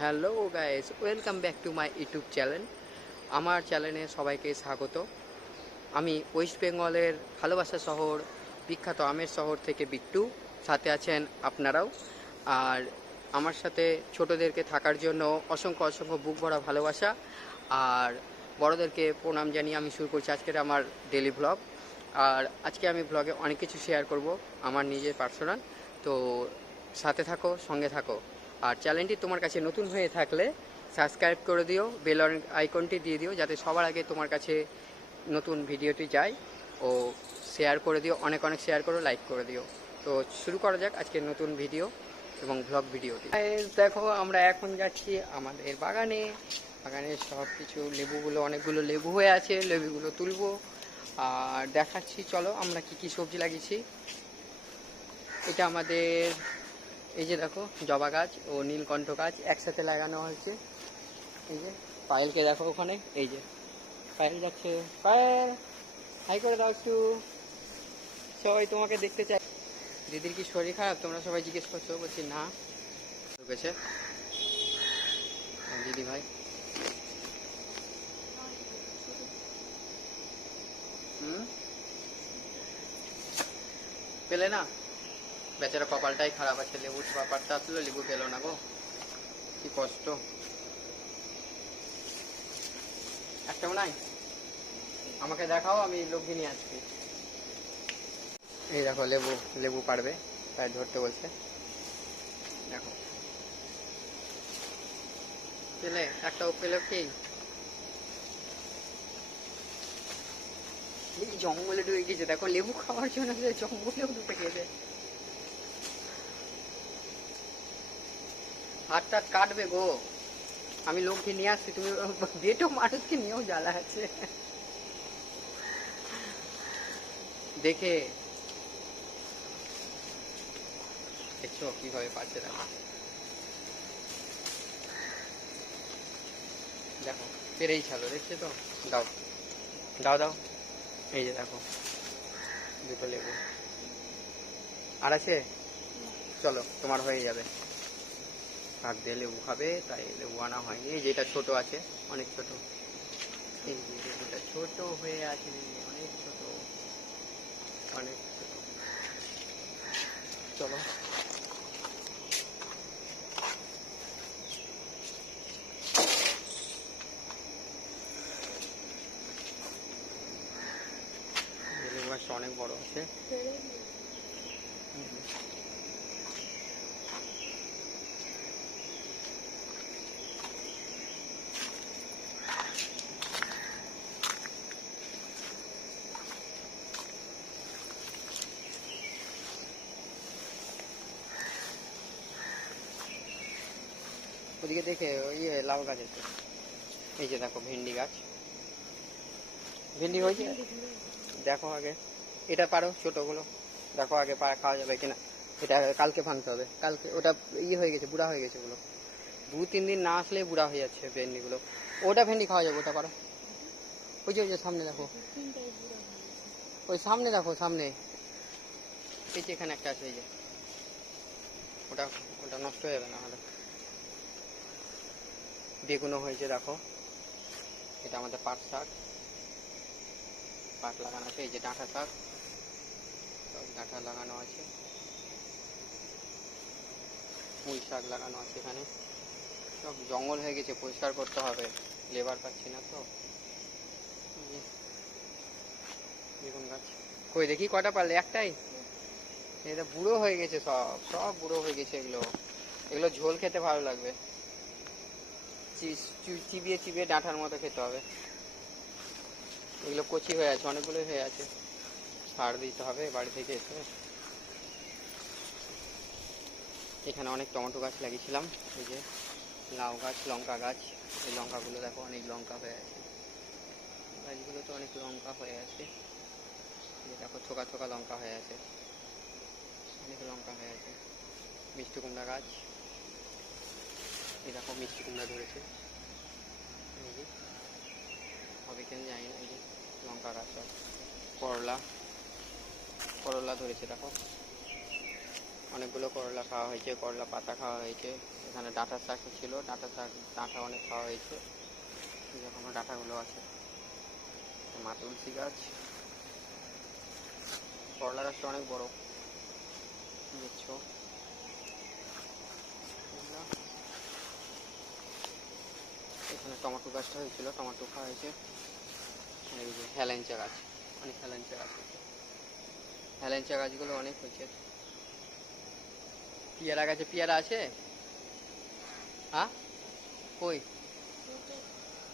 Hello guys, welcome back to my YouTube channel. আমার চ্যানেলে সবাইকে স্বাগত। আমি ওয়েস্ট বেঙ্গলের ভালোবাসা শহর, বিখ্যাত আমের শহর থেকে বিট্টু। সাথে আছেন আপনারাও। আর আমার সাথে ছোটদেরকে থাকার জন্য অসংখ্য অসংখ্য বুক ভরা ভালোবাসা। আর বড়দেরকে প্রণাম জানিয়ে আমি শুরু করছি আজকের আমার ডেলি ব্লগ আর আজকে আমি ব্লগে অনেক কিছু শেয়ার করব, আমার নিজের পার্সোনাল তো সাথে থাকো, সঙ্গে থাকো। আর চ্যানেলটি তোমার কাছে নতুন হয়ে থাকলে সাবস্ক্রাইব করে দিও বেল আইকনটি দিয়ে দিও, যাতে সবার আগে তোমার কাছে নতুন ভিডিওটি যায়। ও শেয়ার করে দিও, অনেক অনেক শেয়ার করো লাইক করে দিও। তো শুরু করা যাক আজকের নতুন ভিডিও এবং ব্লগ ভিডিওটি দেখো, আমরা এখন যাচ্ছি আমাদের বাগানে। বাগানে সব কিছু লেবুগুলো, অনেকগুলো লেবু হয়ে আছে, লেবুগুলো তুলবো। আর দেখাচ্ছি, চলো আমরা কি কি সবজি লাগিয়েছি। এটা আমাদের এই যে দেখো জবা গাছ ও নীলকণ্ঠ গাছ একসাথে লাগানো হয়েছে। এই যে পায়েলকে দেখো ওখানে এই যে। পায়েল যাচ্ছে পায়েল হাই করে দাও একটু। সবাই তোমাকে দেখতে চাই দিদির কি শরীর খারাপ? তোমরা সবাই জিজ্ঞেস করছ বলছি না। ঢুকেছে। হ্যাঁ, দিদি ভাই। হুম? পেলে না? বেচারা কপালটাই খারাপ আছে, লেবুর ব্যাপারটা আসলো লেবু পেল না গো। কি কষ্ট। একটাও নাই? আমাকে দেখাও, আমি লোককে নিয়ে আসছি এই দেখো, লেবু লেবু পারবে, তাই ধরতে বলছে। দেখো। পেলে, একটাও পেল কি? জঙ্গলে ঢুকে গেছে, দেখো, লেবু খাওয়ার জন্য জঙ্গলেও ঢুকে গেছে। হাতটা কাটবে গো। আমি লোককে নিয়ে আসছি তুমি বেটো মানুষকে নিয়েও জ্বালা আছে। দেখে দেখছ কীভাবে পাচ্ছে দেখো। দেখো পেরেই ছালো দেখছ তো? দাও। দাও দাও। এই যে দেখো দুটো লেবু। আর আছে? চলো তোমার হয়ে যাবে। ভাগ দিয়ে লেবু খাবে, তাই লেবু আনা হয়নি। এই যেটা ছোট আছে, অনেক ছোট। এই যে লেবুটা ছোট হয়ে আছে অনেক ছোট। অনেক ছোট। চলো। অনেক বড় আছে। ওদিকে দেখে ওই ইয়ে লাউ গাছ আছে। এই যে দেখো ভেন্ডি গাছ। ভেন্ডি হয়েছে? দেখো আগে। এটা পারো, ছোটগুলো। দেখো আগে খাওয়া যাবে কিনা। এটা কালকে ভাঙতে হবে। কালকে ওটা ইয়ে হয়ে গেছে, বুড়া হয়ে গেছে ওগুলো। দু তিন দিন না আসলে বুড়া হয়ে যাচ্ছে ভেন্ডিগুলো। ওটা ভেন্ডি খাওয়া যাবে, ওটা পারো। ওই যে ওই যে সামনে দেখো। ওই সামনে দেখো, সামনে। এই যে এখানে একটা আছে, এই যে। ওটা ওটা নষ্ট হয়ে যাবে না হলে। বেগুনও হয়েছে, দেখো। এটা আমাদের পাট শাক। পাট লাগানো আছে, এই যে ডাঁটা শাক। সব ডাঁটা লাগানো আছে। পুঁই শাক লাগানো আছে এখানে। সব জঙ্গল হয়ে গেছে, পরিষ্কার করতে হবে। লেবার পাচ্ছি না তো। বেগুন গাছ। কই দেখি কটা পারলে? একটাই? এটা বুড়ো হয়ে গেছে সব সব বুড়ো হয়ে গেছে এগুলো। এগুলো ঝোল খেতে ভালো লাগবে। চিবিয়ে চিবিয়ে ডাঁটার মতো খেতে হবে। এগুলো কচি হয়ে আছে অনেকগুলো হয়ে আছে। সার দিতে হবে বাড়ি থেকে এসে। এখানে অনেক টমেটো গাছ লাগিয়েছিলাম, এই যে লাউ গাছ, লঙ্কা গাছ। এই লঙ্কাগুলো দেখো, অনেক লঙ্কা হয়ে আছে। গাছগুলো তো অনেক লঙ্কা হয়ে আছে। দেখো থোকা থোকা লঙ্কা হয়ে আছে। অনেক লঙ্কা হয়ে আছে। মিষ্টি কুমড়া গাছ। দেখো মিষ্টি কুমড়া ধরেছে। হবে কেন জানি না, এই যে লঙ্কা গাছ করলা। করলা ধরেছে, দেখো। অনেকগুলো করলা খাওয়া হয়েছে, করলা পাতা খাওয়া হয়েছে। এখানে ডাঁটা শাক ছিল, ডাঁটা শাক, ডাঁটা অনেক খাওয়া হয়েছে। দেখো ডাঁটাগুলো আছে। মা তুলসী গাছ। করলা গাছটা অনেক বড়। দেখছ। এখানে টমেটো গাছটা হয়েছিল, টমেটো খাওয়া হয়েছে। হেলেঞ্চা গাছ, অনেক হেলেঞ্চা গাছ হয়েছে। হেলেঞ্চা গাছগুলো অনেক হয়েছে। পেয়ারা গাছে পেয়ারা আছে? হ্যাঁ? কই?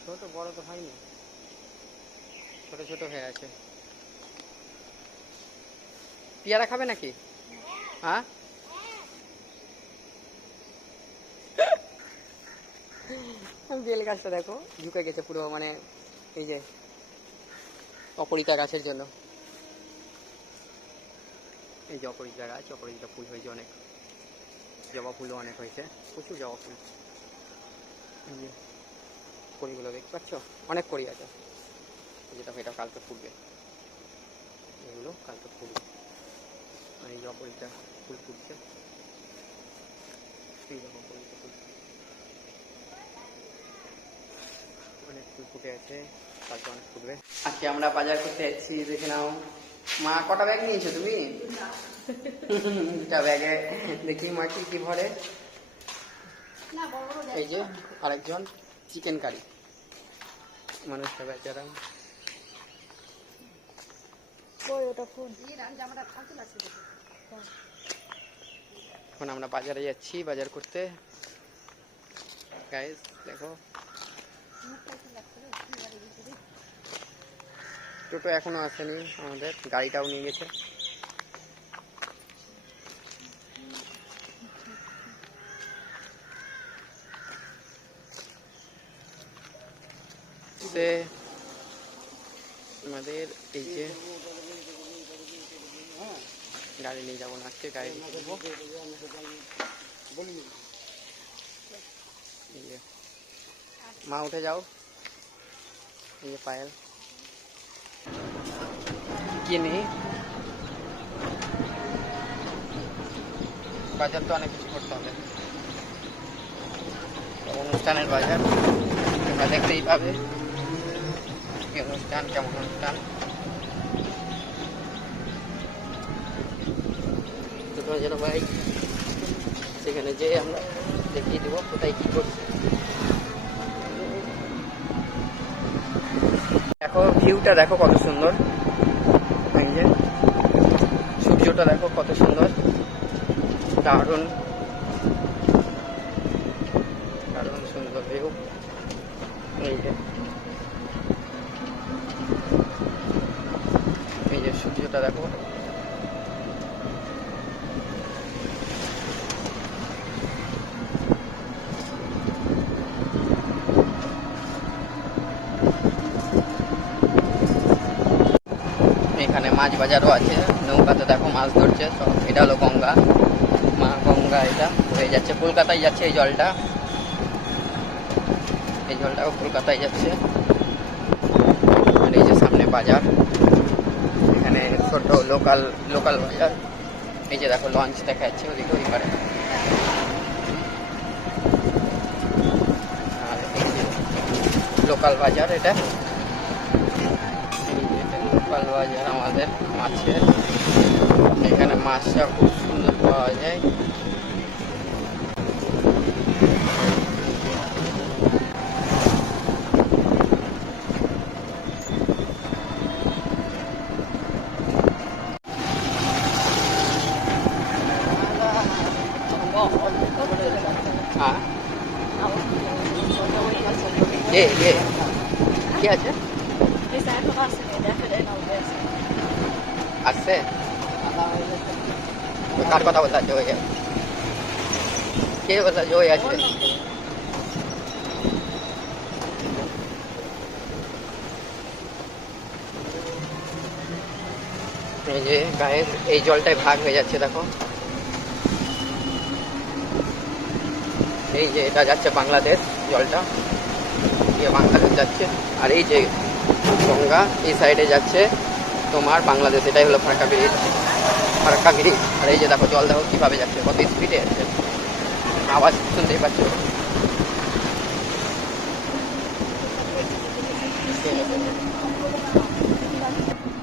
ছোট, বড় তো হয়নি। ছোট ছোট হয়ে আছে। পেয়ারা খাবে নাকি? হ্যাঁ? বেল গাছটা দেখো ঝুঁকে গেছে পুরো মানে এই যে অপরিকা গাছের জন্য। এই যে অপরিতা গাছ অপরিকা ফুল হয়েছে অনেক। জবা ফুলও অনেক হয়েছে, প্রচুর জবা ফুল। কড়িগুলো দেখতে পাচ্ছ? অনেক কড়ি আছে। যেটা এটা কালকে ফুটবে। এগুলো কালকে ফুটবে। এই যে অপরিতা ফুল ফুটছে। এই রকম অপরিতা ফুল অনেক ফুল ফুটে আছে কালকে অনেক ফুটবে। আজকে আমরা বাজার করতে যাচ্ছি দেখে নাও। মা কটা ব্যাগ নিয়েছো তুমি? দুটা ব্যাগে দেখি মা কি কি ভরে। এই যে আরেকজন চিকেন কারি মানুষটা বেচারা এখন আমরা বাজারে যাচ্ছি বাজার করতে। গাইস দেখো। টোটো এখনও আসেনি আমাদের গাড়িটাও নিয়ে গেছে সে আমাদের এই যে গাড়ি নিয়ে যাব না আজকে গাড়ি নিয়ে যাব এই যে মা, উঠে যাও। এই যে পায়েল। কিনে বাজার তো অনেক কিছু করতে হবে। অনুষ্ঠানের বাজার। দেখতেই পাবে অনুষ্ঠান, কেমন অনুষ্ঠান। ছোট ভাই, সেখানে যে আমরা দেখিয়ে দেবো কোথায় কি করছে। দেখো ভিউটা দেখো কত সুন্দর। সূর্যটা দেখো কত সুন্দর। দারুণ। দারুণ সুন্দর ভিউ এই যে। এই যে সূর্যটা দেখো। এখানে মাছ বাজারও আছে। নৌকাতে দেখো মাছ ধরছে এটা হলো গঙ্গা। মা গঙ্গা এটা হয়ে যাচ্ছে, কলকাতায় যাচ্ছে এই জলটা। এই জলটাও কলকাতায় যাচ্ছে। আর এই যে সামনে বাজার, এখানে ছোট লোকাল লোকাল বাজার। এই যে দেখো লঞ্চ দেখা যাচ্ছে ওদিকে, ওই পারে। লোকাল বাজার এটা। লোকাল বাজার আমাদের মাছের এখানে মাছটা খুব সুন্দর পাওয়া যায়। হ্যাঁ। এ এ কি আসছে কার কথা বলতে আছে ওই কে বলতে আছে ওই আসবে? এই যে গায়ে এই জলটাই ভাগ হয়ে যাচ্ছে, দেখো। এই যে এটা যাচ্ছে বাংলাদেশ জলটা। ইয়ে বাংলাদেশ যাচ্ছে। আর এই যে গঙ্গা, এই সাইডে যাচ্ছে তোমার বাংলাদেশ, এটাই হলো ফাঁকা ব্রিজ। ফারাক্কা ব্রিজ, আর এই যে দেখো, জল দেখো কীভাবে যাচ্ছে, কত স্পিডে আছে আওয়াজ শুনতেই পাচ্ছ?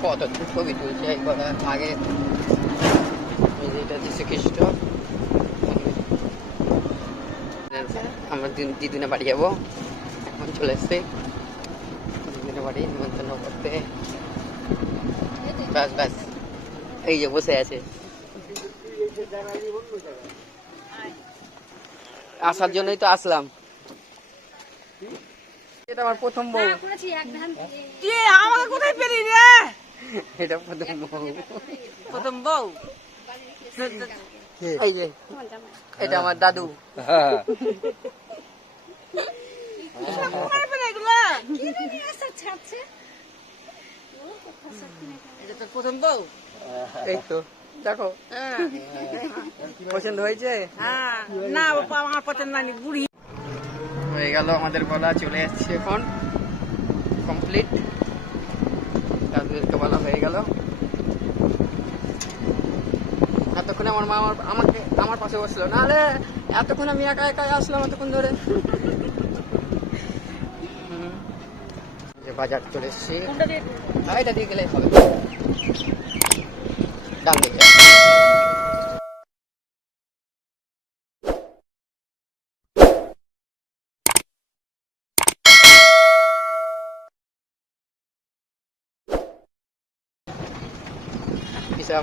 কত ছবি তুলছে একবার আগে। এটা যীশু খ্রিস্ট আমরা দিন- দিদুনে বাড়ি যাব। এখন চলে এসছি। দিদুনে বাড়ি নিমন্ত্রণ করতে। ব্যাস ব্যাস এই যে বসে আছে। আসার জন্যই তো আসলাম। এটা আমার প্রথম বউ। কে আমাকে কোথায় পেলি রে? এটা প্রথম বউ। প্রথম বউ? এই যে এটা আমার দাদু। এগুলো? এটা তোর প্রথম বউ? এই তো দেখো। হ্যাঁ। পছন্দ হয়েছে? হ্যাঁ। না আমার পছন্দ হয়নি বুড়ি। হয়ে গেল আমাদের বলা চলে যাচ্ছে এখন। কমপ্লিট দাদুদেরকে বলা হয়ে গেল। এতক্ষণ আমার মা আমার আমাকে আমার পাশে বসল। নাহলে এতক্ষণ আমি একা একাই আসলাম এতক্ষণ ধরে হুম। যে বাজার চলে এসছি। হ্যাঁ এটা দিয়ে গেলেই হবে। দিকে।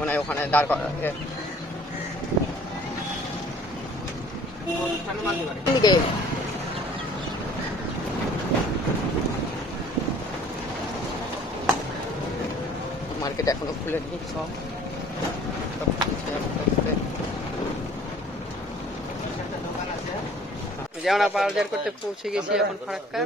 মানে ওখানে দাঁড় করা দিকে মার্কেট এখনও খুলেনি সব। যেমন বাজার করতে পৌঁছে গেছি এখন ফারাক্কা